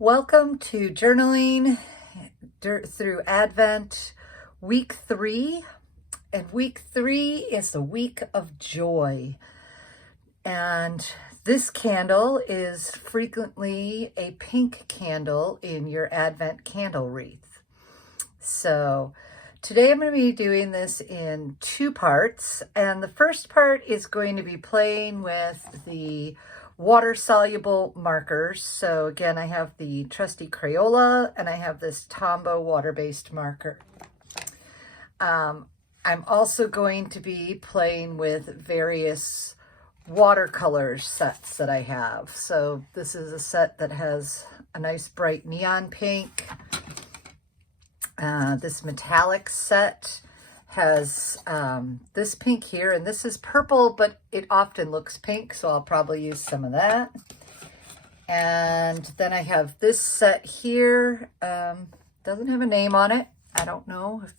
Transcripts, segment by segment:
Welcome to journaling through Advent, week 3. And week 3 is the week of joy. And this candle is frequently a pink candle in your Advent candle wreath. So today I'm going to be doing this in 2 parts. And the first part is going to be playing with the water-soluble markers. So again, I have the trusty Crayola and I have this Tombow water-based marker. I'm also going to be playing with various watercolors sets that I have. So this is a set that has a nice bright neon pink. This metallic set has this pink here, and this is purple, but it often looks pink, so I'll probably use some of that. And then I have this set here. Doesn't have a name on it. I don't know if,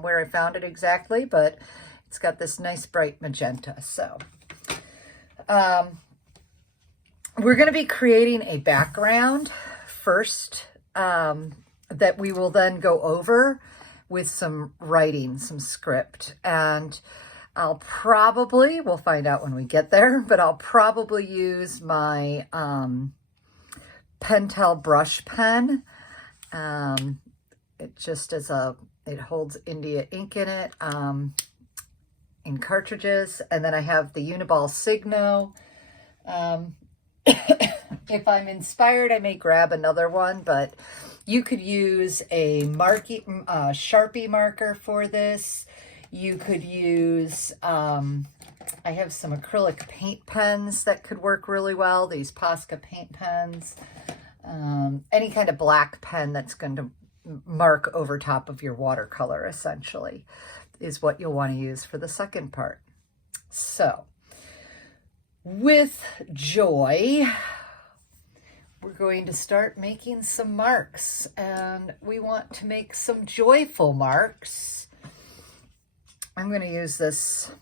where I found it exactly, but it's got this nice bright magenta. So we're going to be creating a background first that we will then go over with some writing, some script. And we'll find out when we get there, but I'll probably use my Pentel brush pen. It just it holds India ink in it, in cartridges. And then I have the Uniball Signo. If I'm inspired, I may grab another one, but you could use a Sharpie marker for this. You could use, I have some acrylic paint pens that could work really well. These Posca paint pens. Any kind of black pen that's going to mark over top of your watercolor, essentially, is what you'll want to use for the second part. So, with joy, we're going to start making some marks, and we want to make some joyful marks. I'm going to use this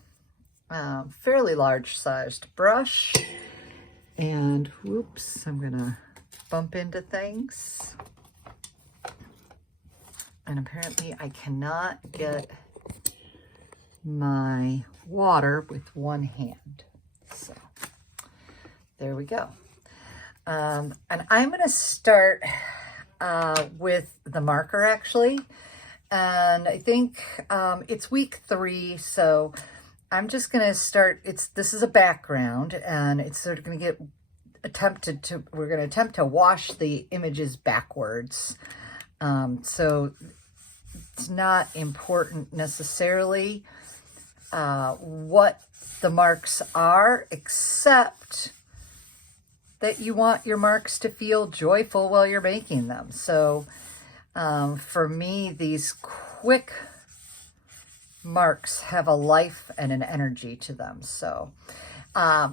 fairly large sized brush, and whoops, I'm going to bump into things. And apparently I cannot get my water with one hand. So there we go. And I'm going to start with the marker, actually. And I think it's week 3, so I'm just going to start. This is a background, and it's sort of going to get we're going to attempt to wash the images backwards. So it's not important necessarily what the marks are, except that you want your marks to feel joyful while you're making them. So for me, these quick marks have a life and an energy to them. So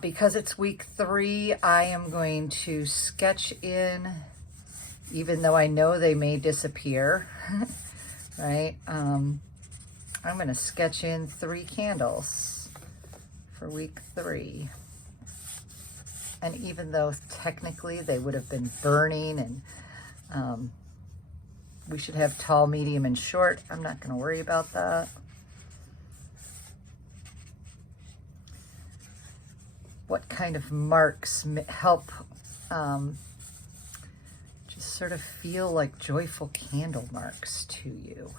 because it's week 3, I am going to sketch in, even though I know they may disappear, right? I'm going to sketch in 3 candles for week 3. And even though technically they would have been burning, and we should have tall, medium, and short, I'm not going to worry about that. What kind of marks help just sort of feel like joyful candle marks to you?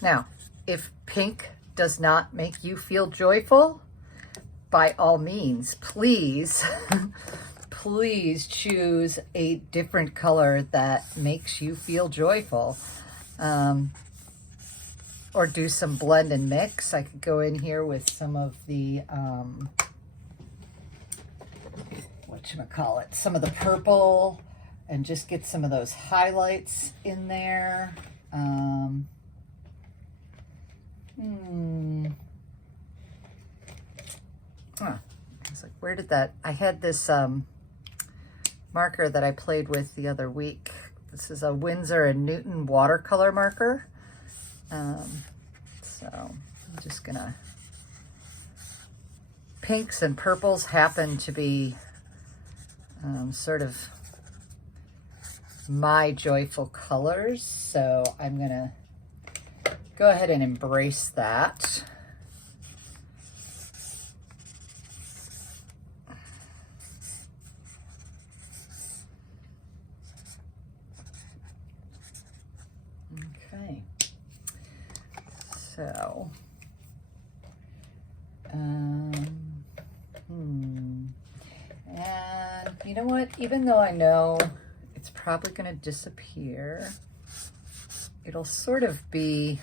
Now, if pink does not make you feel joyful, by all means, please, please choose a different color that makes you feel joyful. Or do some blend and mix. I could go in here with some of the, some of the purple, and just get some of those highlights in there. I was like, where did that, I had this marker that I played with the other week. This is a Winsor & Newton watercolor marker. So I'm just gonna pinks and purples happen to be sort of my joyful colors, so I'm gonna go ahead and embrace that. Okay, so and you know what, even though I know it's probably going to disappear, it'll sort of be,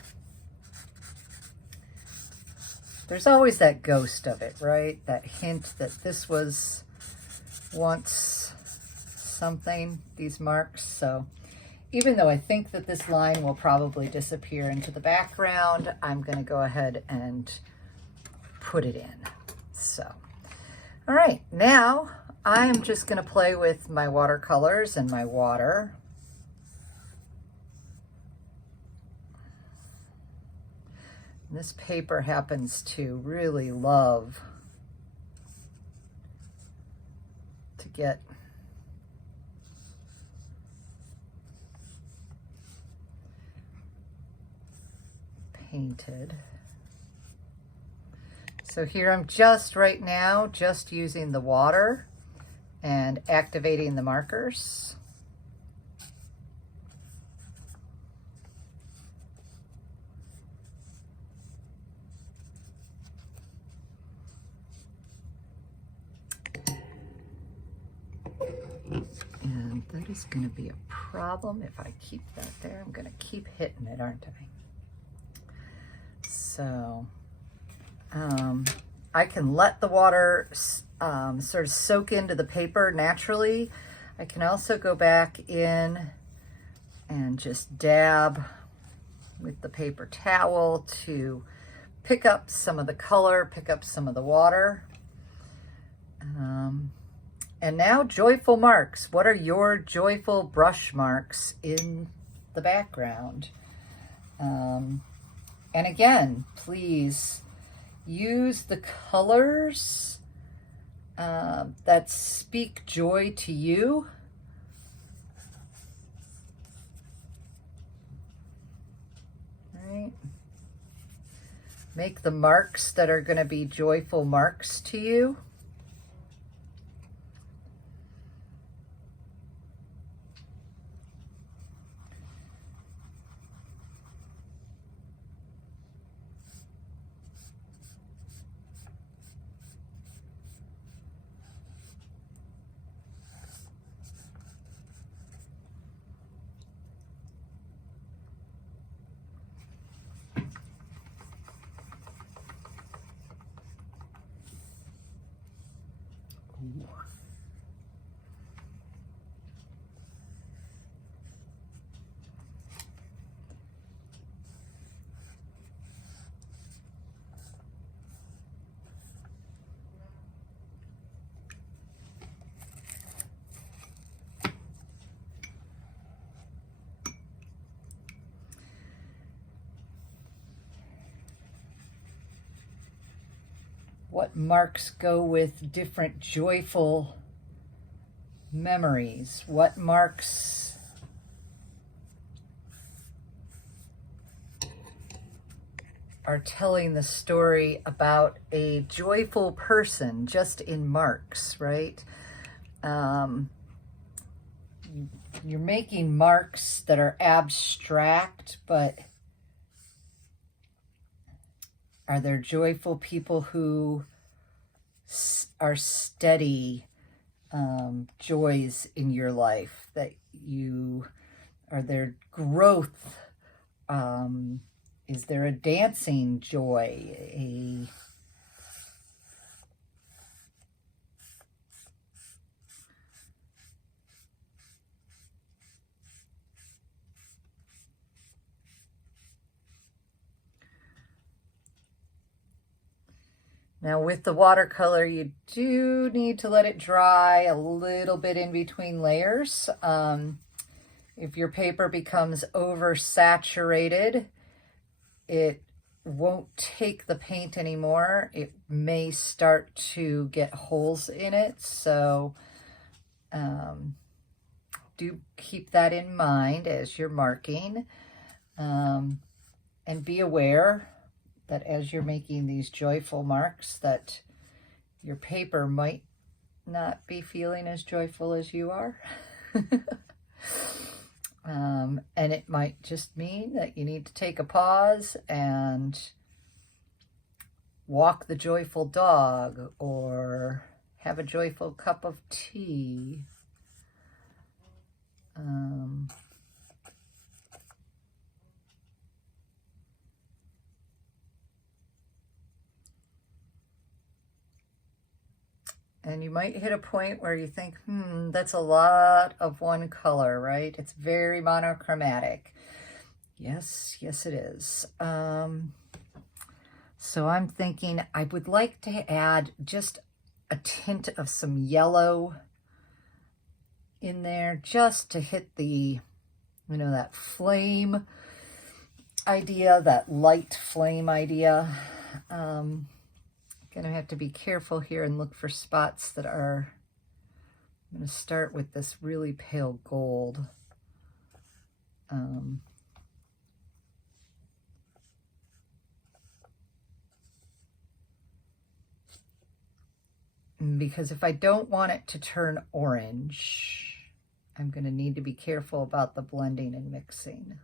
there's always that ghost of it, right? That hint that this was once something, these marks. So even though I think that this line will probably disappear into the background, I'm going to go ahead and put it in. So, all right, now I'm just going to play with my watercolors and my water. This paper happens to really love to get painted. So here I'm just right now just using the water and activating the markers. And that is going to be a problem if I keep that there. I'm going to keep hitting it, aren't I? So I can let the water sort of soak into the paper naturally. I can also go back in and just dab with the paper towel to pick up some of the color, pick up some of the water. And now joyful marks. What are your joyful brush marks in the background? And again, please use the colors that speak joy to you. Right? Make the marks that are going to be joyful marks to you. What marks go with different joyful memories? What marks are telling the story about a joyful person just in marks, right? You're making marks that are abstract, but are there joyful people who are steady joys in your life, that you, are there growth? Is there a dancing joy? Now with the watercolor, you do need to let it dry a little bit in between layers. If your paper becomes oversaturated, it won't take the paint anymore. It may start to get holes in it, so do keep that in mind as you're marking, and be aware that as you're making these joyful marks that your paper might not be feeling as joyful as you are. And it might just mean that you need to take a pause and walk the joyful dog or have a joyful cup of tea. And you might hit a point where you think, that's a lot of one color, right? It's very monochromatic. Yes, yes it is. So I'm thinking I would like to add just a tint of some yellow in there just to hit the, that flame idea, that light flame idea. Gonna have to be careful here and look for spots that are, I'm gonna start with this really pale gold. Because if I don't want it to turn orange, I'm gonna need to be careful about the blending and mixing.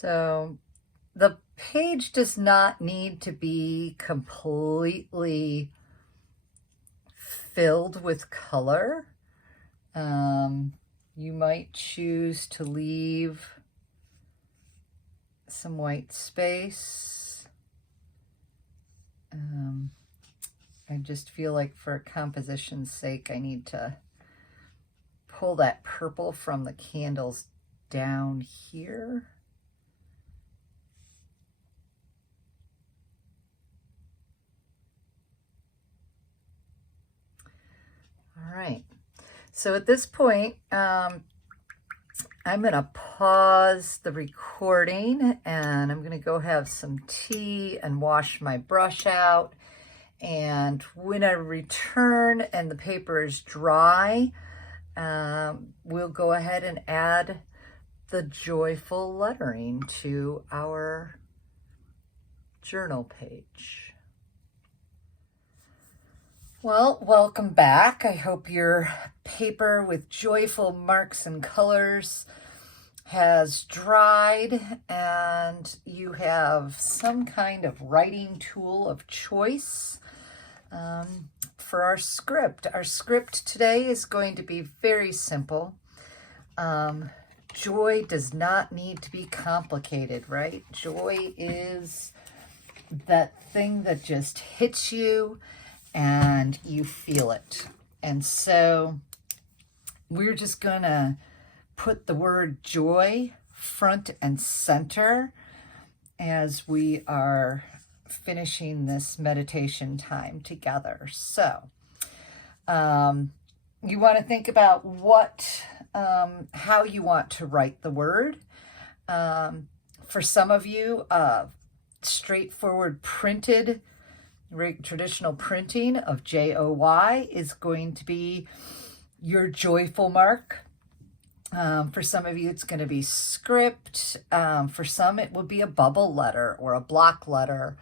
So the page does not need to be completely filled with color. You might choose to leave some white space. I just feel like for composition's sake, I need to pull that purple from the candles down here. All right, so at this point, I'm gonna pause the recording and I'm gonna go have some tea and wash my brush out. And when I return and the paper is dry, we'll go ahead and add the joyful lettering to our journal page. Well, welcome back. I hope your paper with joyful marks and colors has dried and you have some kind of writing tool of choice for our script. Our script today is going to be very simple. Joy does not need to be complicated, right? Joy is that thing that just hits you and you feel it. And so we're just gonna put the word joy front and center as we are finishing this meditation time together. So you want to think about how you want to write the word. For some of you, straightforward printed, traditional printing of J-O-Y is going to be your joyful mark. For some of you, it's going to be script. For some, it will be a bubble letter or a block letter.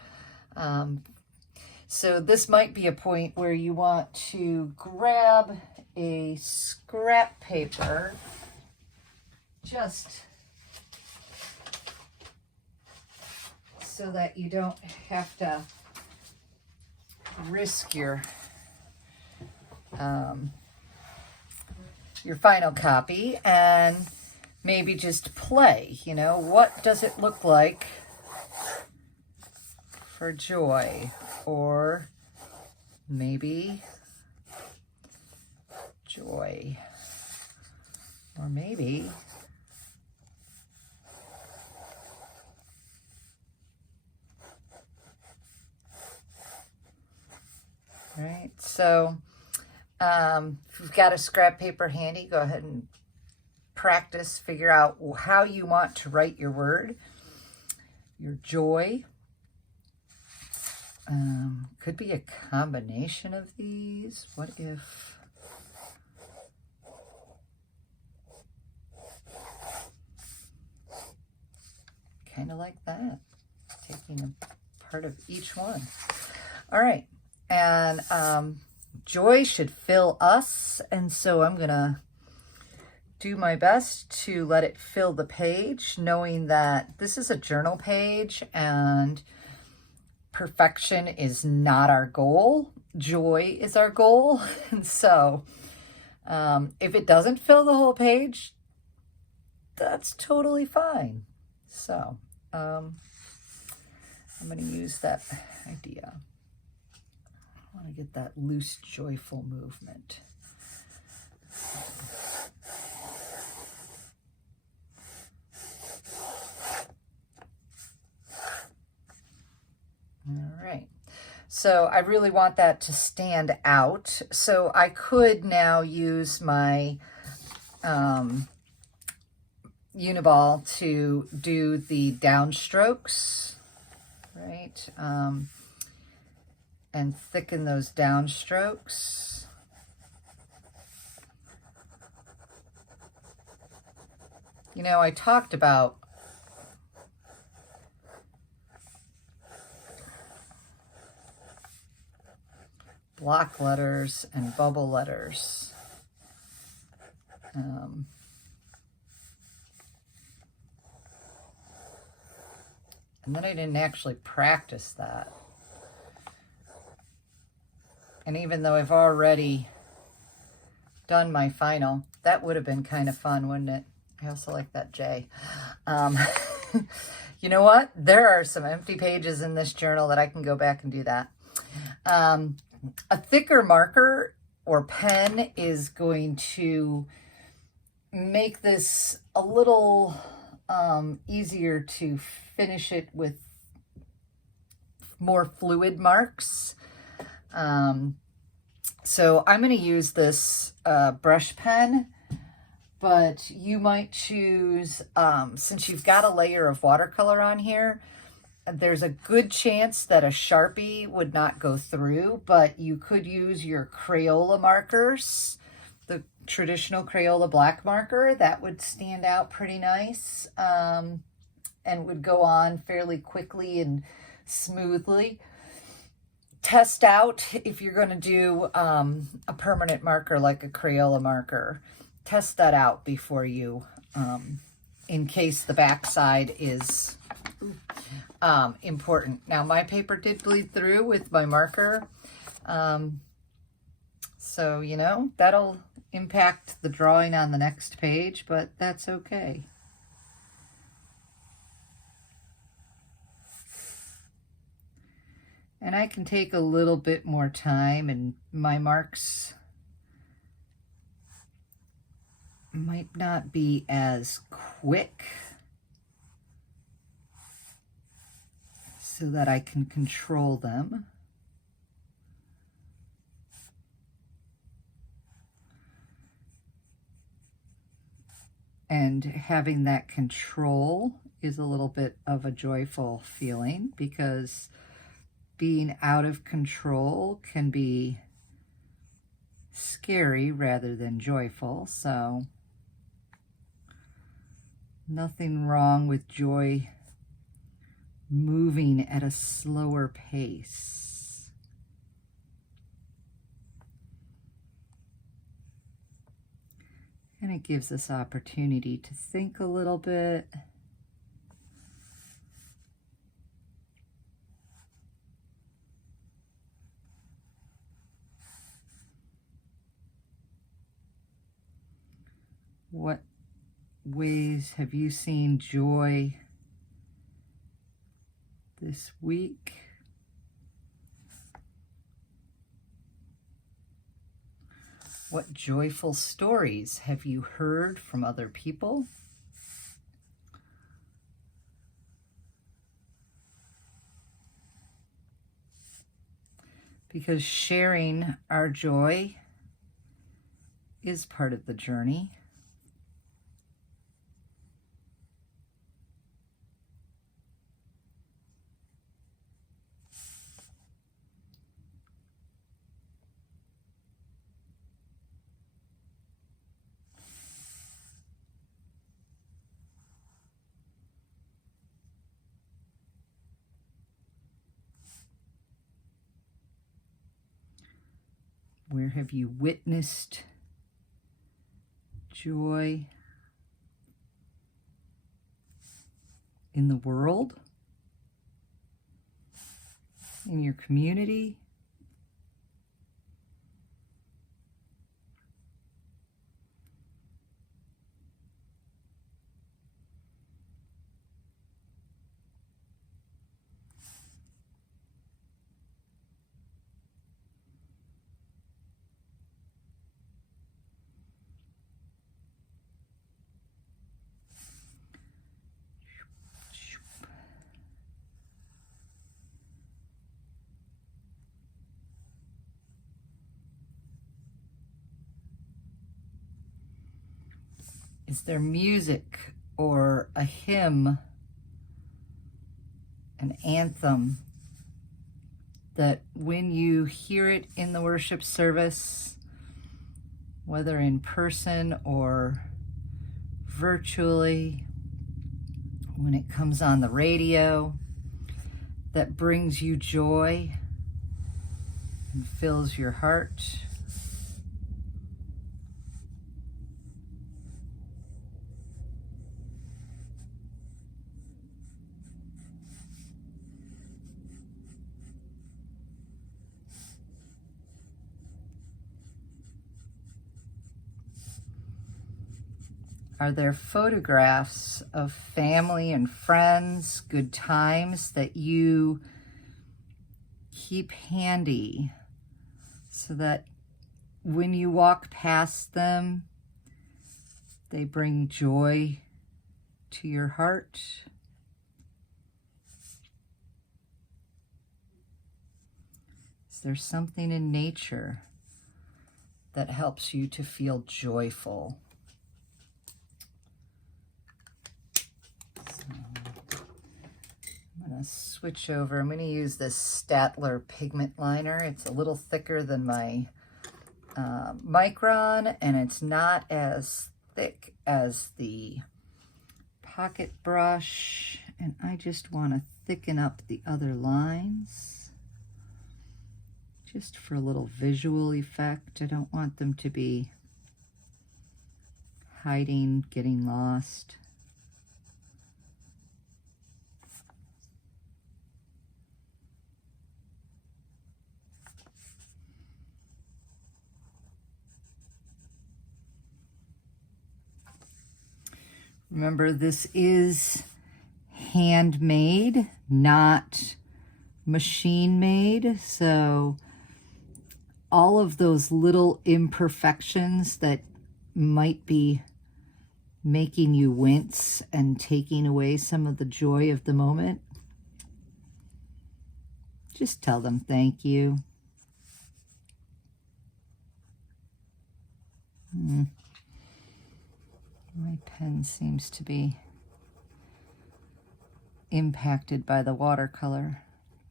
So this might be a point where you want to grab a scrap paper just so that you don't have to risk your final copy, and maybe just play, you know, what does it look like for joy, or maybe joy, or maybe right. So if you've got a scrap paper handy, go ahead and practice, figure out how you want to write your word, your joy. Could be a combination of these. What if kind of like that, taking a part of each one. All right, and joy should fill us, and so I'm gonna do my best to let it fill the page, knowing that this is a journal page and perfection is not our goal. Joy is our goal. And so if it doesn't fill the whole page, that's totally fine. So I'm going to use that idea. I want to get that loose, joyful movement. All right, so I really want that to stand out. So I could now use my Uniball to do the downstrokes, right? And thicken those downstrokes. You know, I talked about block letters and bubble letters. And then I didn't actually practice that. And even though I've already done my final, that would have been kind of fun, wouldn't it? I also like that J. You know what? There are some empty pages in this journal that I can go back and do that. A thicker marker or pen is going to make this a little easier to finish it with more fluid marks. So I'm going to use this brush pen, but you might choose, since you've got a layer of watercolor on here, there's a good chance that a Sharpie would not go through, but you could use your Crayola markers, the traditional Crayola black marker. That would stand out pretty nice, and would go on fairly quickly and smoothly. Test out if you're going to do a permanent marker like a Crayola marker. Test that out before you, in case the backside is important. Now, my paper did bleed through with my marker. So, you know, that'll impact the drawing on the next page, but that's okay. And I can take a little bit more time, and my marks might not be as quick, so that I can control them. And having that control is a little bit of a joyful feeling, because being out of control can be scary rather than joyful. So nothing wrong with joy moving at a slower pace. And it gives us opportunity to think a little bit. What ways have you seen joy this week? What joyful stories have you heard from other people? Because sharing our joy is part of the journey. Where have you witnessed joy in the world, in your community? Is there music or a hymn, an anthem, that when you hear it in the worship service, whether in person or virtually, when it comes on the radio, that brings you joy and fills your heart? Are there photographs of family and friends, good times that you keep handy so that when you walk past them, they bring joy to your heart? Is there something in nature that helps you to feel joyful? I'm going to switch over. I'm going to use this Staedtler pigment liner. It's a little thicker than my Micron, and it's not as thick as the Pocket brush. And I just want to thicken up the other lines, just for a little visual effect. I don't want them to be hiding, getting lost. Remember, this is handmade, not machine made. So all of those little imperfections that might be making you wince and taking away some of the joy of the moment, just tell them thank you. My pen seems to be impacted by the watercolor,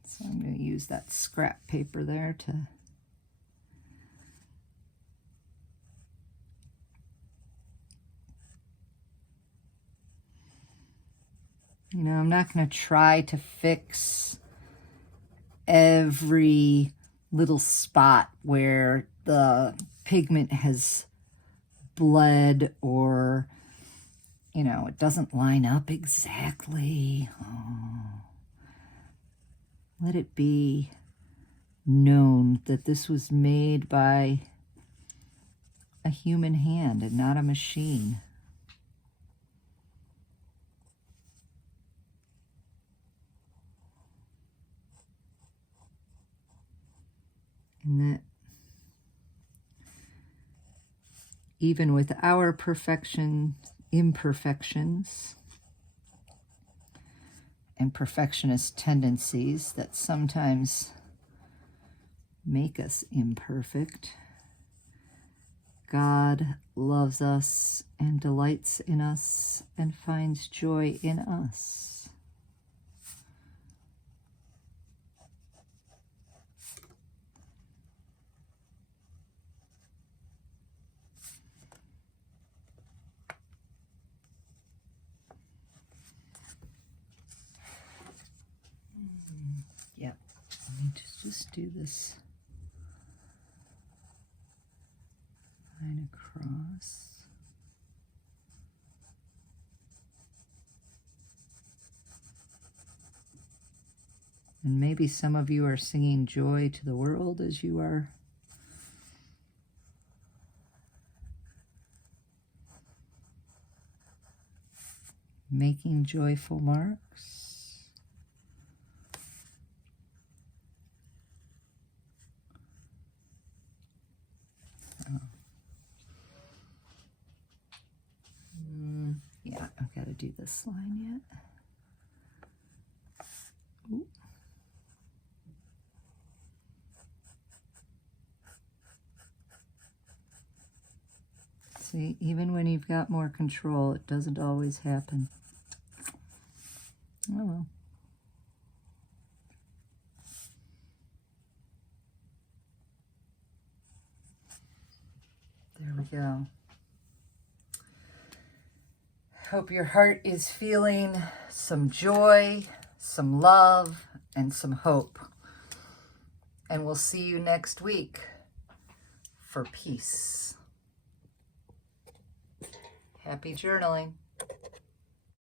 so I'm going to use that scrap paper there to I'm not going to try to fix every little spot where the pigment has bled, or, you know, it doesn't line up exactly. Oh. Let it be known that this was made by a human hand and not a machine. And that even with our imperfections, and perfectionist tendencies that sometimes make us imperfect, God loves us and delights in us and finds joy in us. Yeah, let me just do this line across. And maybe some of you are singing joy to the world as you are making joyful marks. Oh. Yeah, I've got to do this line yet. Ooh. See, even when you've got more control, it doesn't always happen. Oh well. There we go. Hope your heart is feeling some joy, some love, and some hope. And we'll see you next week for peace. Happy journaling.